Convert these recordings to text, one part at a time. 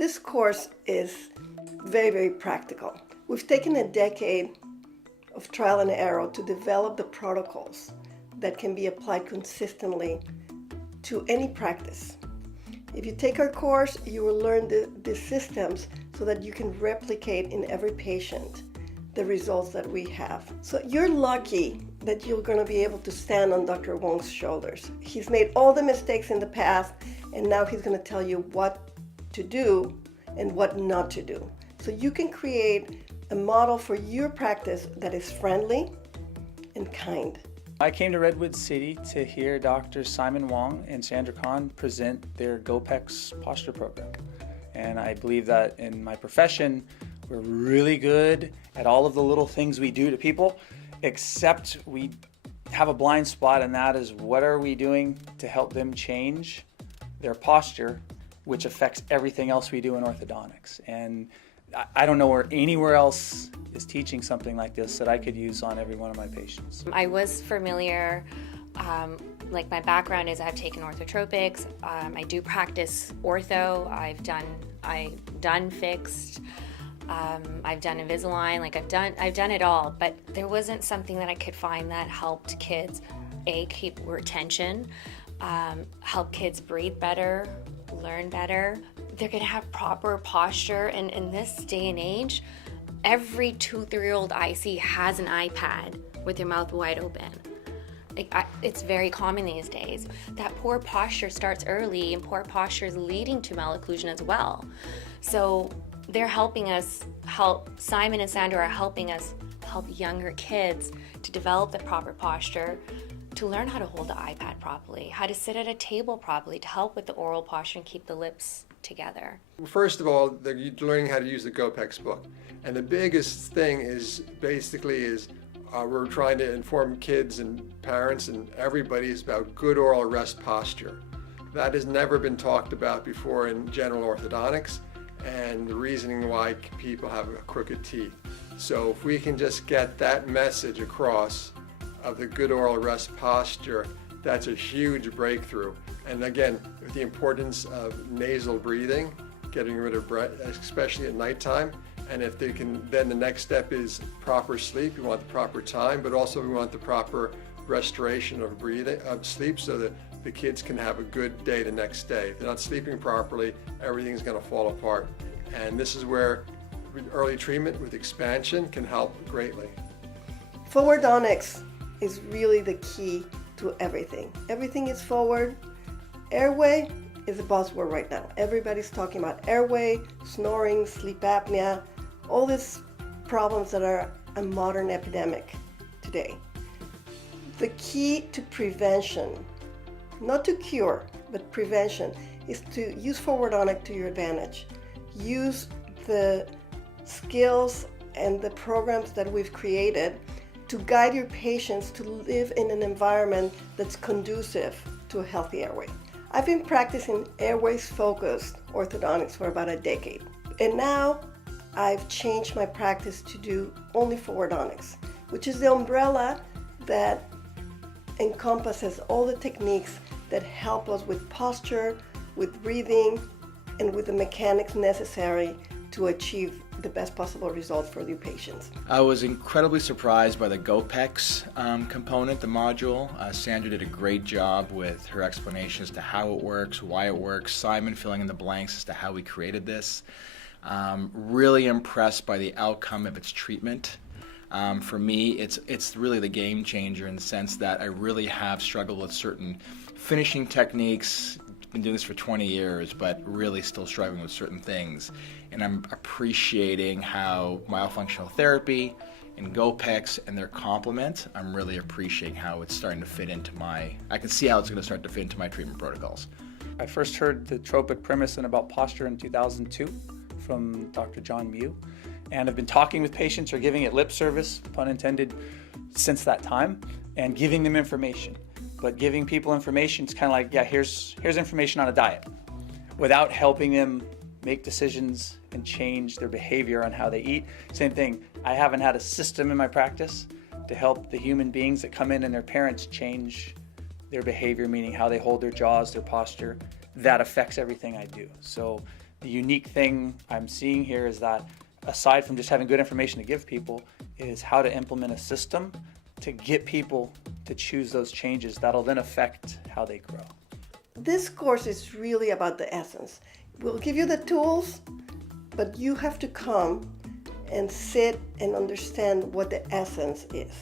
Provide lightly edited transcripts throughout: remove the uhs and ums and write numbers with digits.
This course is very, very practical. We've taken a decade of trial and error to develop the protocols that can be applied consistently to any practice. If you take our course, you will learn the systems so that you can replicate in every patient the results that we have. So you're lucky that you're going to be able to stand on Dr. Wong's shoulders. He's made all the mistakes in the past, and now he's going to tell you what to do and what not to do. So you can create a model for your practice that is friendly and kind. I came to Redwood City to hear Dr. Simon Wong and Sandra Kahn present their GoPEX posture program. And I believe that in my profession, we're really good at all of the little things we do to people, except we have a blind spot, and that is what are we doing to help them change their posture, which affects everything else we do in orthodontics. And I don't know where anywhere else is teaching something like this that I could use on every one of my patients. I was familiar, like my background is I've taken orthotropics, I do practice ortho, I've done fixed, I've done Invisalign, like I've done it all, but there wasn't something that I could find that helped kids, keep retention, help kids breathe better, learn better. They're gonna have proper posture, and in this day and age, every 2-3-year-old I see has an iPad with their mouth wide open. It's very common these days. That poor posture starts early, and poor posture is leading to malocclusion as well. So they're helping us Simon and Sandra are helping us help younger kids to develop the proper posture, to learn how to hold the iPad properly, how to sit at a table properly, to help with the oral posture and keep the lips together. First of all, they're learning how to use the GoPEX book. And the biggest thing is we're trying to inform kids and parents and everybody about good oral rest posture. That has never been talked about before in general orthodontics, and the reasoning why people have crooked teeth. So if we can just get that message across of the good oral rest posture, that's a huge breakthrough. And again, with the importance of nasal breathing, getting rid of breath, especially at nighttime. And if they can, then the next step is proper sleep. We want the proper time, but also we want the proper restoration of sleep, so that the kids can have a good day the next day. If they're not sleeping properly, everything's going to fall apart. And this is where early treatment with expansion can help greatly. Forwardontics is really the key to everything. Everything is forward. Airway is a buzzword right now. Everybody's talking about airway, snoring, sleep apnea, all these problems that are a modern epidemic today. The key to prevention, not to cure, but prevention, is to use Forwardontics to your advantage. Use the skills and the programs that we've created to guide your patients to live in an environment that's conducive to a healthy airway. I've been practicing airways-focused orthodontics for about a decade, and now I've changed my practice to do only Forwardontics, which is the umbrella that encompasses all the techniques that help us with posture, with breathing, and with the mechanics necessary to achieve the best possible results for your patients. I was incredibly surprised by the GoPEX component, the module. Sandra did a great job with her explanation as to how it works, why it works, Simon filling in the blanks as to how we created this. Really impressed by the outcome of its treatment. For me, it's really the game changer in the sense that I really have struggled with certain finishing techniques. Been doing this for 20 years, but really still struggling with certain things. And I'm appreciating how myofunctional therapy and GoPEX and their complement, I'm really appreciating how it's starting to fit into I can see how it's going to start to fit into my treatment protocols. I first heard the tropic premise about posture in 2002 from Dr. John Mew, and I've been talking with patients or giving it lip service, pun intended, since that time, and giving them information. But giving people information is kind of like, yeah, here's information on a diet, without helping them make decisions and change their behavior on how they eat. Same thing, I haven't had a system in my practice to help the human beings that come in and their parents change their behavior, meaning how they hold their jaws, their posture. That affects everything I do. So The unique thing I'm seeing here is that aside from just having good information to give people, is how to implement a system to get people to choose those changes that'll then affect how they grow. This course is really about the essence. We'll give you the tools, but you have to come and sit and understand what the essence is.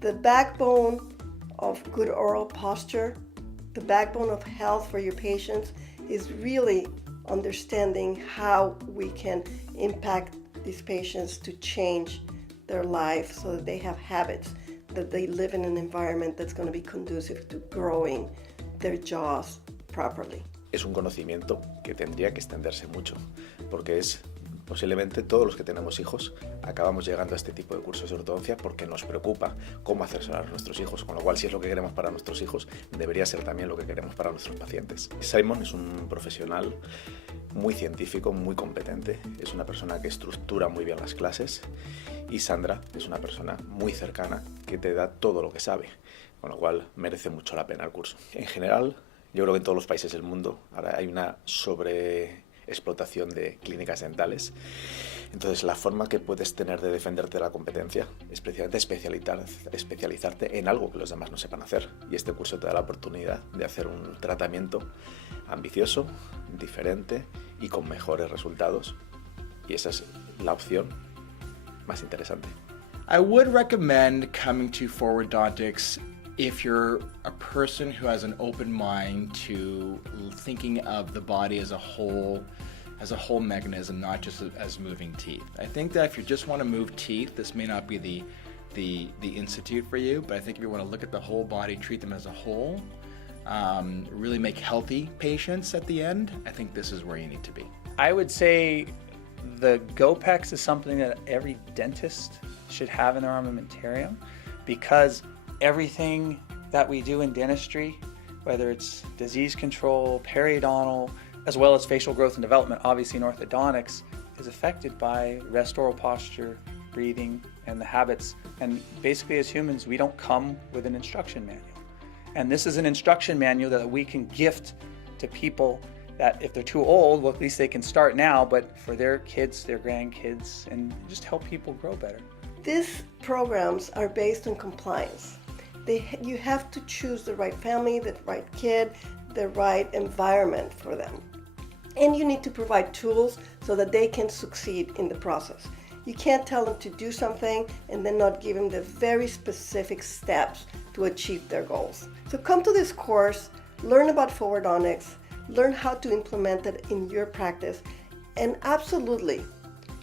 The backbone of good oral posture, the backbone of health for your patients is really understanding how we can impact these patients to change their life so that they have habits, that they live in an environment that's going to be conducive to growing their jaws properly. Es un conocimiento que tendría que extenderse mucho, porque es posiblemente todos los que tenemos hijos acabamos llegando a este tipo de cursos de ortodoncia porque nos preocupa cómo hacérselo a nuestros hijos, con lo cual si es lo que queremos para nuestros hijos, debería ser también lo que queremos para nuestros pacientes. Simon es un profesional muy científico, muy competente, es una persona que estructura muy bien las clases, y Sandra es una persona muy cercana que te da todo lo que sabe, con lo cual merece mucho la pena el curso. En general, yo creo que en todos los países del mundo ahora hay una sobreexplotación de clínicas dentales. Entonces, la forma que puedes tener de defenderte de la competencia es precisamente especializarte en algo que los demás no sepan hacer. Y este curso te da la oportunidad de hacer un tratamiento ambicioso, diferente y con mejores resultados. Y esa es la opción más interesante. I would recommend coming to Forwardontics if you're a person who has an open mind to thinking of the body as a whole mechanism, not just as moving teeth. I think that if you just want to move teeth, this may not be the institute for you, but I think if you want to look at the whole body, treat them as a whole, really make healthy patients at the end, I think this is where you need to be. I would say the GoPEX is something that every dentist should have in their armamentarium, because everything that we do in dentistry, whether it's disease control, periodontal, as well as facial growth and development, obviously in orthodontics, is affected by rest oral posture, breathing, and the habits. And basically as humans, we don't come with an instruction manual. And this is an instruction manual that we can gift to people that if they're too old, well, at least they can start now, but for their kids, their grandkids, and just help people grow better. These programs are based on compliance. You have to choose the right family, the right kid, the right environment for them. And you need to provide tools so that they can succeed in the process. You can't tell them to do something and then not give them the very specific steps to achieve their goals. So come to this course, learn about Forwardontics, learn how to implement it in your practice, and absolutely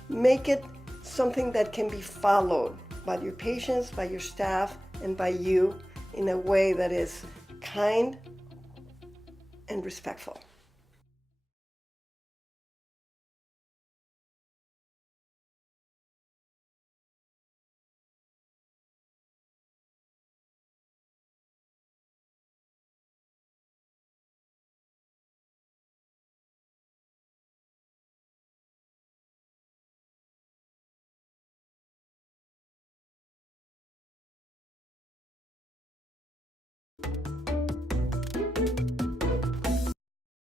make it something that can be followed by your patients, by your staff, and by you in a way that is kind and respectful.